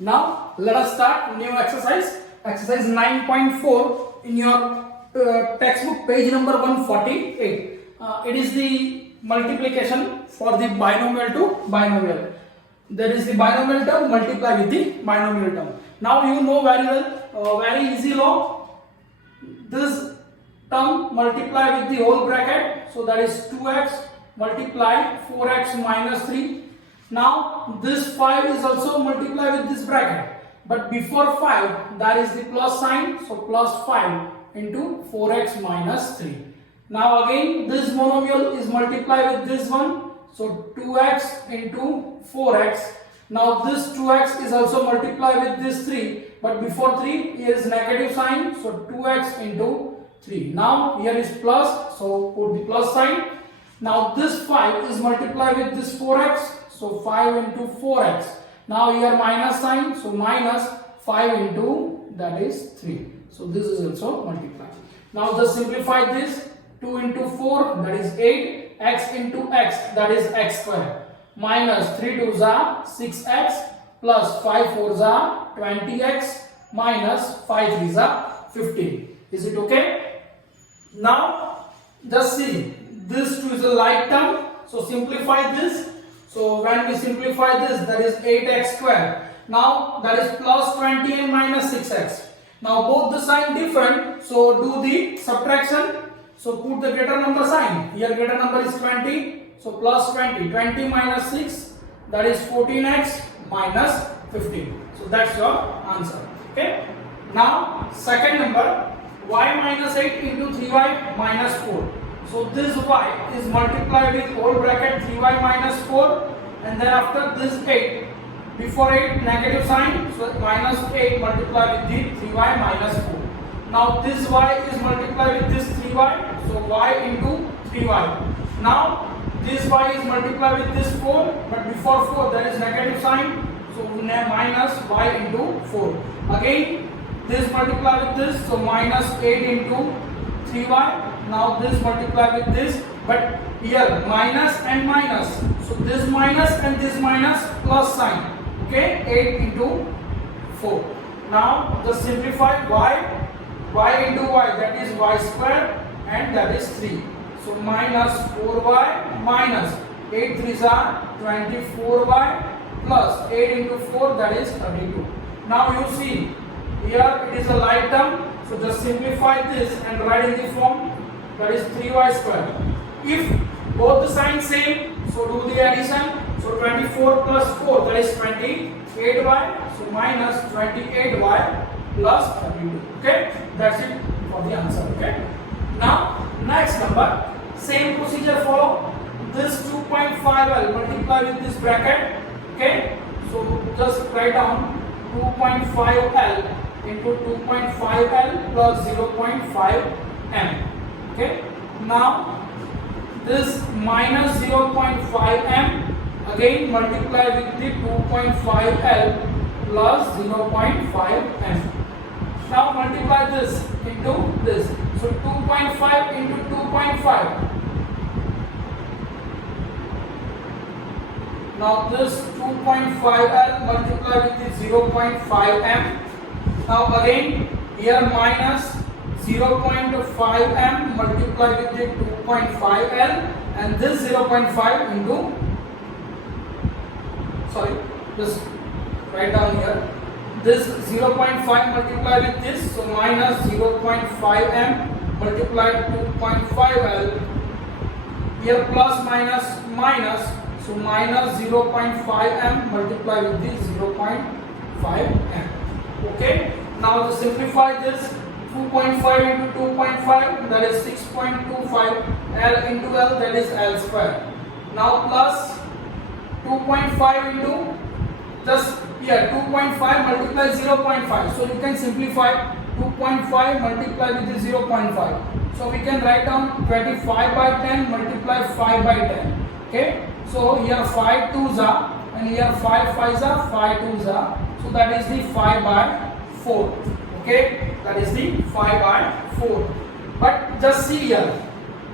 Now let us start new exercise. Exercise 9.4 in your textbook, page number 148. It is the multiplication for the binomial to binomial. There is the binomial term multiply with the binomial term. Now you know very well, very easy law. This term multiply with the whole bracket, so that is 2x multiply 4x minus 3. Now this 5 is also multiply with this bracket, but before 5 there is the plus sign, so plus 5 into 4x minus 3. Now again this monomial is multiply with this one, so 2x into 4x. Now this 2x is also multiply with this 3, but before 3 here is negative sign, so 2x into 3. Now here is plus, so put the plus sign. Now this 5 is multiply with this 4x, so 5 into 4x. Now here minus sign, so minus 5 into that is 3. So this is also multiply. Now just simplify this. 2 into 4 that is 8, x into x that is x square, minus 3 2s are 6x, plus 5 4s are 20x, minus 5 3s are 15. Is it okay? Now just see, this 2 is a like term, so simplify this. So when we simplify this, that is 8x square. Now that is plus 20 and minus 6x. Now both the sign different, so do the subtraction. So put the greater number sign. Here greater number is 20, so plus 20. 20 minus 6, that is 14x minus 15. So that's your answer. Okay. Now second number, y minus 8 into 3y minus 4. So this y is multiplied with whole bracket 3y minus 4, and then after this 8, before 8 negative sign, so minus 8 multiplied with the 3y minus 4. Now this y is multiplied with this 3y, so y into 3y. Now this y is multiplied with this 4, but before 4 there is negative sign, so minus y into 4. Again this multiply with this, so minus 8 into 3y. Now this multiply with this, but here minus and minus, so this minus and this minus plus sign. Okay, 8 into 4. Now just simplify y into y, that is y square, and that is 3. So minus 4y minus 8 3s are 24y plus 8 into 4, that is 32. Now you see here it is a like term, so just simplify this and write in the form, that is 3y square. If both the signs same, so do the addition. So 24 plus 4, that is 28y, so minus 28y plus 32. Okay, that's it for the answer. Okay. Now next number, same procedure follow. This 2.5l multiply with this bracket. Okay, so just write down 2.5l into 2.5l plus 0.5 m. Okay, now this minus 0.5 m again multiply with the 2.5l plus 0.5 m. Now multiply this into this, so 2.5 into 2.5. Now this 2.5l multiply with the 0.5 m. Now again here minus 0.5 m multiply with the 2.5l, and this 0.5 into, sorry, just write down here, this 0.5 multiply with this, so minus 0.5 m multiply 2.5l, here plus minus minus, so minus 0.5 m multiply with the 0.5 m. Okay, now to simplify this, 2.5 into 2.5, that is 6.25, L into L, that is L square. Now plus 2.5 into, just here 2.5 multiply 0.5, so you can simplify 2.5 multiply with the 0.5. So we can write down 25 by 10 multiply 5 by 10. Okay, so here 5 2s are, and here 5 5s are, 5 2s are, so that is the 5 by 4. Okay, that is the 5 by 4. But just see here,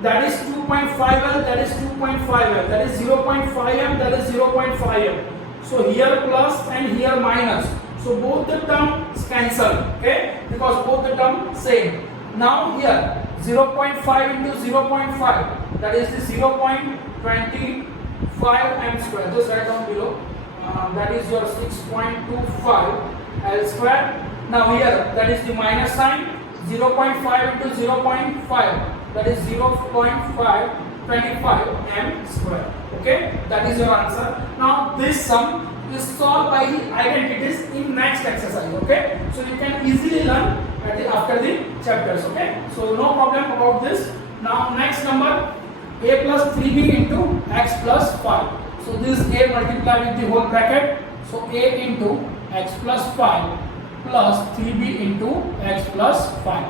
that is 2.5l, that is 2.5l, that is 0.5m, that is 0.5m. So here plus and here minus. So both the terms cancel, okay, because both the terms same. Now here 0.5 into 0.5, that is the 0.25 m square. Just write down below. That is your 6.25 L square. Now here that is the minus sign. 0.5 into 0.5, that is 0.525 m square. Okay, that is your answer. Now this sum is solved by the identities in next exercise. Okay, so you can easily learn after the chapters. Okay, so no problem about this. Now next number, a plus 3b into x plus 5. So this a multiply with the whole bracket. So a into x plus 5 plus 3b into x plus 5.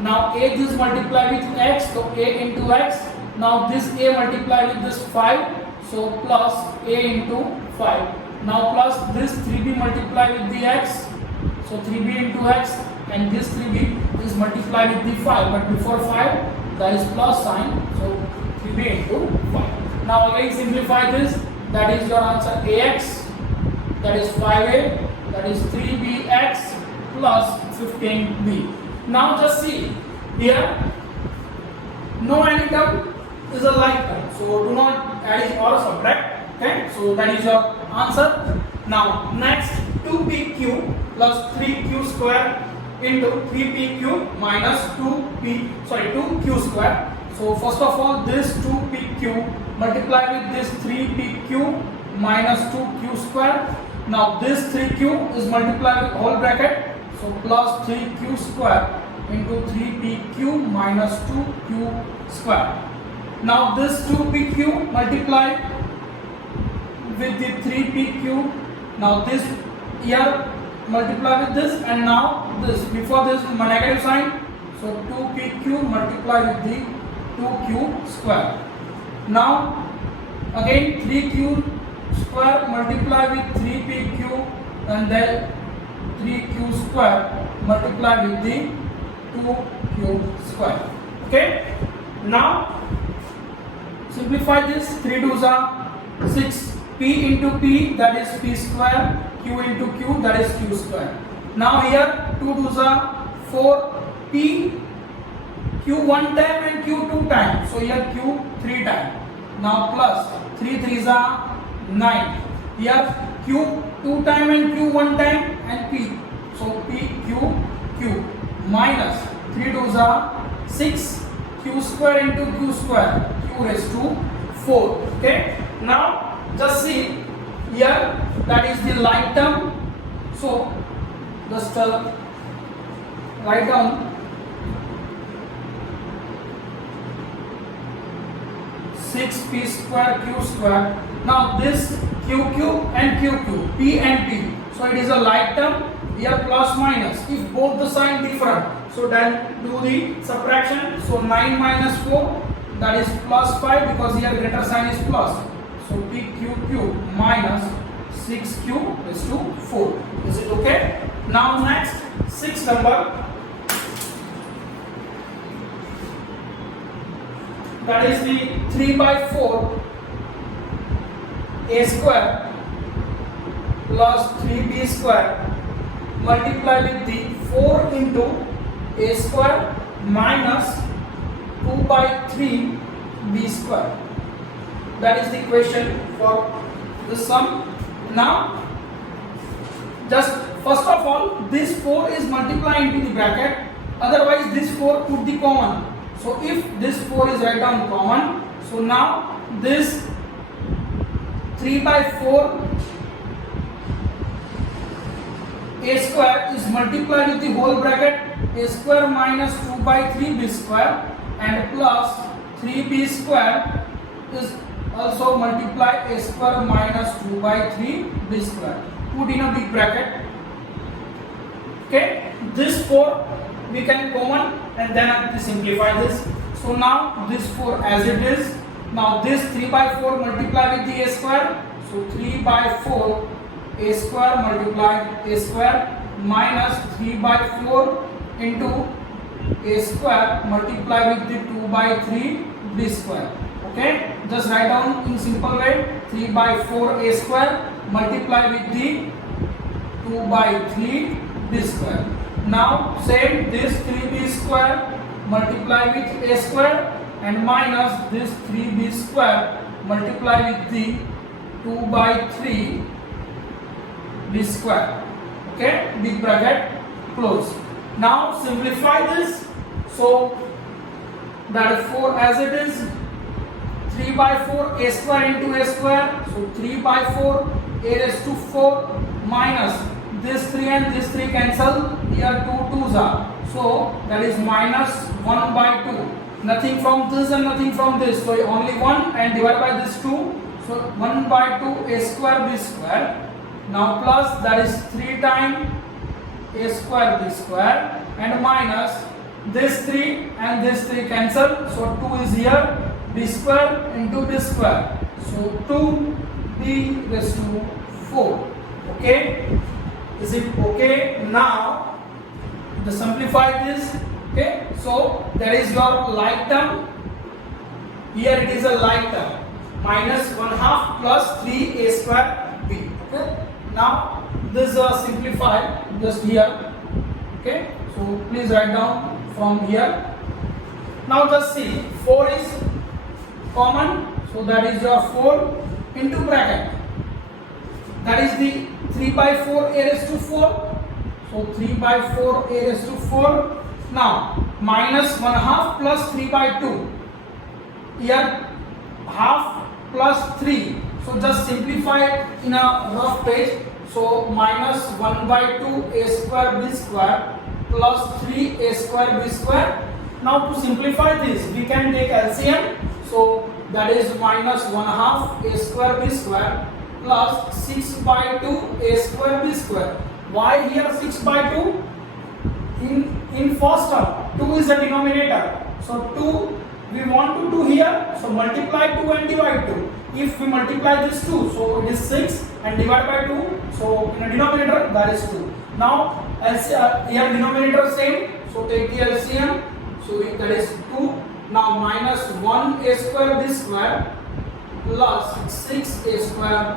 Now a this multiply with x, so a into x. Now this a multiply with this 5, so plus a into 5. Now plus this 3b multiply with the x, so 3b into x, and this 3b is multiply with the 5, but before 5 there is plus sign, so 3b into 5. Now again simplify this, that is your answer ax, that is 5a, that is 3bx plus 15b. Now just see here, no any term is a like term, so do not add or subtract. Okay, so that is your answer. Now next, 2pq plus 3q square into 3pq minus 2q square. So first of all, this 2pq multiply with this 3pq minus 2q square. Now this 3q is multiplied with whole bracket, so plus 3q square into 3pq minus 2q square. Now this 2pq multiply with the 3pq. Now this here multiply with this, and now this, before this negative sign, so 2pq multiply with the 2q square. Now again 3q square multiply with 3pq, and then 3q square multiply with the 2q square. Okay, now simplify this. 3 2s are 6, p into p, that is p square, q into q, that is q square. Now here 2 2s are 4, p, q 1 time and q 2 times, so here q 3 times. Now plus 3 3s are 9, here q 2 time and q 1 time and p, so p q q, minus 3 2s are 6, q square into q square, q raised to 4. Okay, now just see here, that is the like term, so just write down 6p square q square. Now this qq and qq, p and p, so it is a like term. Here plus minus, if both the sign different, so then do the subtraction. So 9 minus 4, that is plus 5, because here greater sign is plus. So pq minus 6q is to 4. Is it okay? Now next, 6th number, that is the 3 by 4 a square plus 3b square multiply with the 4 into a square minus 2 by 3 b square. That is the equation for this sum. Now just first of all, this 4 is multiplied into the bracket, otherwise this 4 put the common. So if this 4 is write down common, so now this 3 by 4 a square is multiplied with the whole bracket, a square minus 2 by 3 b square, and plus 3b square is also multiply a square minus 2 by 3 b square. Put in a big bracket. Okay, this 4 we can common, and then we simplify this. So now this 4 as it is. Now this 3 by 4 multiply with the a square, so 3 by 4 a square multiply a square minus 3 by 4 into a square multiply with the 2 by 3 b square. Okay, just write down in simple way, 3 by 4 a square multiply with the 2 2 by 3 b square. Now same this 3b square multiply with a square and minus this 3b square multiply with the 2 by 3 b square. Okay, big bracket close. Now simplify this. So that is 4 as it is. 3 by 4 a square into a square. So 3 by 4 a raised to 4 minus this 3 and this 3 cancel. Here 2 2s are. So that is minus 1 by 2. Nothing from this and nothing from this. So only 1 and divided by this 2. So 1 by 2 a square b square. Now plus that is 3 times a square b square and minus this 3 and this 3 cancel. So 2 is here. B square into b square. So 2b raised to 4. Okay. Is it okay? Now to simplify this. Okay. So there is your like term. Here it is a like term. Minus 1/2 plus 3a square b. Okay. Now this simplify just here. Okay. So please write down from here. Now just see 4 is common, so that is your 4 into bracket. That is the 3 by 4 a raised to 4. So 3 by 4 a raised to 4. Now minus 1/2 plus 3 by 2. Here half plus 3. So just simplify it in a rough page. So minus 1 by 2 a square b square plus 3 a square b square. Now to simplify this, we can take LCM. So that is minus 1/2 a square b square plus 6 by 2 a square b square. Why here 6 by 2? In first term, 2 is the denominator. So 2 we want to do here. So multiply 2 and divide 2. If we multiply this 2, so it is 6 and divide by 2. So in a denominator that is 2. Now here denominator same. So take the LCM. So that is 2. Now minus 1 a square b square plus 6 a square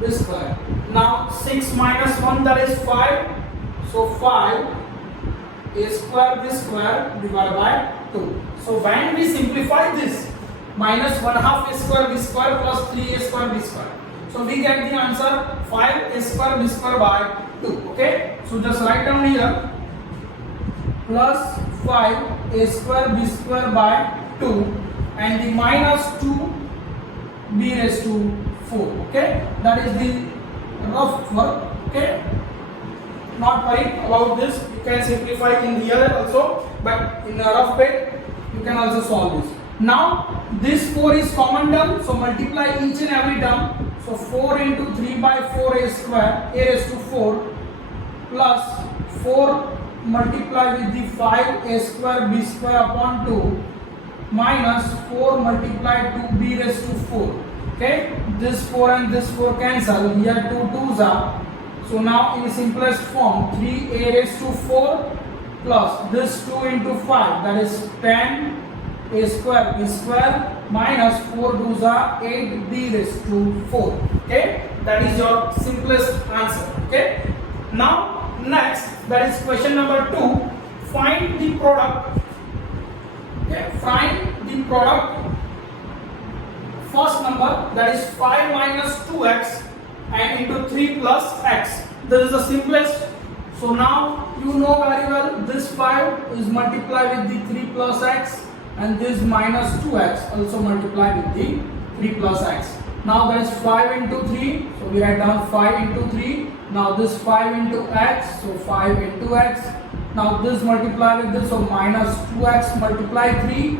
b square. Now 6 minus 1 that is 5. So 5 a square b square divided by 2. So when we simplify this, minus 1/2 a square b square plus 3 a square b square. So we get the answer 5 a square b square by 2. Okay. So just write down here plus 5 a square b square by 2 and the minus 2 b raised to 4. Okay, that is the rough work. Okay, not worry about this. You can simplify in here also, but in a rough way you can also solve this. Now this 4 is common term, so multiply each and every term. So 4 into 3 by 4 a square a raised to 4 plus 4 multiply with the 5 a square b square upon 2 minus 4 multiplied 2b raised to 4. Okay, this 4 and this 4 cancel. Here 2 2s are. So now in simplest form 3a raised to 4 plus this 2 into 5 that is 10 a square b square minus 4 2s are 8b raised to 4. Okay, that is your simplest answer. Okay, now next, that is question number 2. Find the product. Okay, find the product. First number, that is 5 minus 2x and into 3 plus x. This is the simplest. So now you know very well this 5 is multiplied with the 3 plus x and this minus 2x also multiplied with the 3 plus x. Now that is 5 into 3. So we write down 5 into 3. Now this 5 into x, so 5 into x. Now this multiply with this, so minus 2x multiply 3.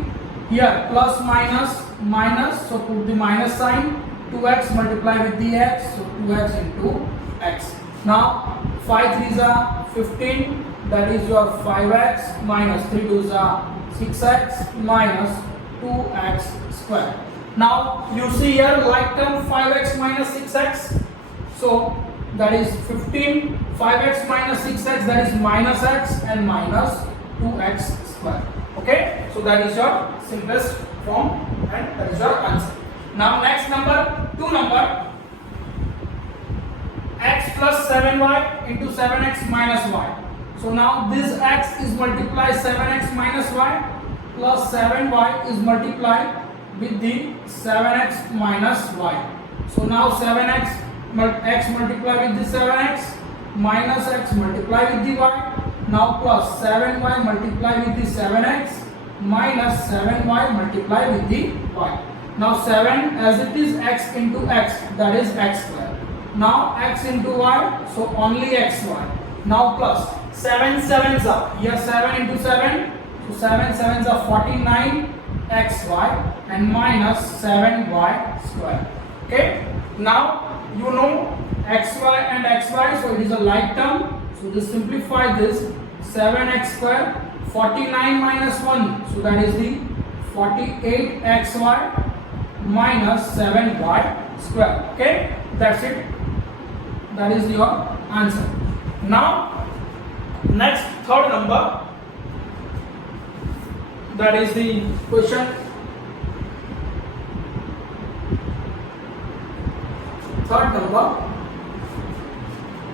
Here plus minus minus, so put the minus sign. 2x multiply with the x, so 2x into x. Now 5 3s are 15. That is your 5x minus 3 2s are 6x minus 2x square. Now you see here like term 5x minus 6x. So that is 15, 5x minus 6x, that is minus x and minus 2x square. Okay, so that is your simplest form and that is your answer. Now next number, 2 number, x plus 7y into 7x minus y. So now this x is multiplied 7x minus y plus 7y is multiplied with the 7x minus y. So now 7x x multiplied with the 7x minus x multiplied with the y. Now plus 7y multiplied with the 7x minus 7y multiplied with the y. Now 7 as it is x into x, that is x square. Now x into y, so only xy. Now plus 7 sevens are, here 7 into 7, so 7 sevens are 49 xy and minus 7y square. Okay, now you know xy and xy, so it is a like term. So just simplify this. 7x square, 49 minus 1, so that is the 48xy minus 7y square. Okay, that's it. That is your answer. Now next third number, that is the question. Third number,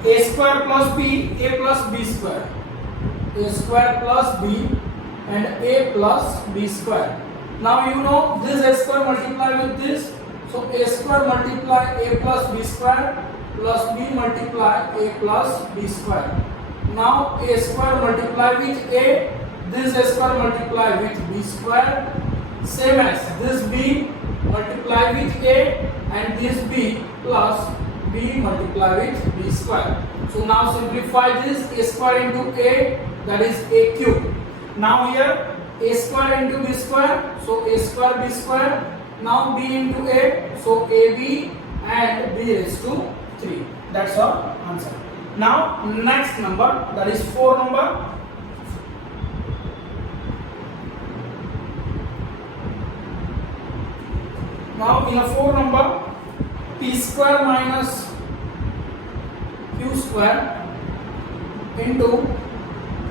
a square plus b, a plus b square, a square plus b and a plus b square. Now you know this a square multiply with this, so a square multiply a plus b square plus b multiply a plus b square. Now a square multiply with a, this a square multiply with b square, same as this b multiply with a and this b plus b multiply with b square. So now simplify this, a square into a, that is a cube. Now here a square into b square, so a square b square. Now b into a, so ab and b raised to 3. That's our answer. Now next number, that is 4 number. Now in a 4 number, p square minus q square into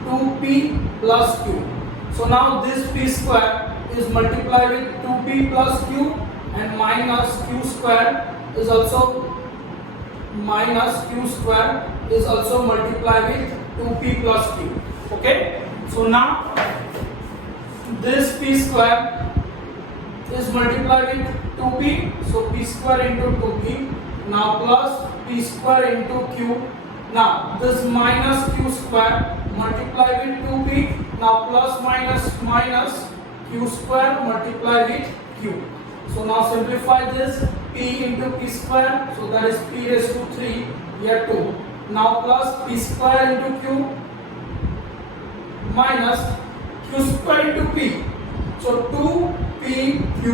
2p plus q. So now this p square is multiplied with 2p plus q and minus q square is also multiplied with 2p plus q. Okay, so now this p square is multiplied with 2p, so p square into 2p, now plus p square into q. Now this minus q square multiplied with 2p, now plus minus q square multiplied with q. So now simplify this, p into p square, so that is p raised to 3, here 2. Now plus p square into q minus q square into p, so 2pq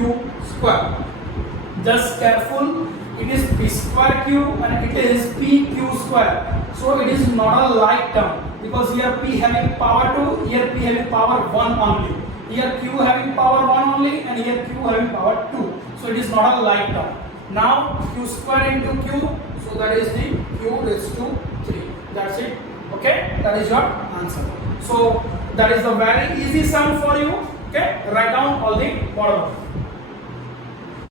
square. Just careful, it is p square q and it is pq square. So it is not a like term, because here p having power 2, here p having power 1 only. Here q having power 1 only and here q having power 2. So it is not a like term. Now q square into q, so that is the q raised to 3. That's it. Okay, that is your answer. So that is a very easy sum for you. Okay, write down all the bottom.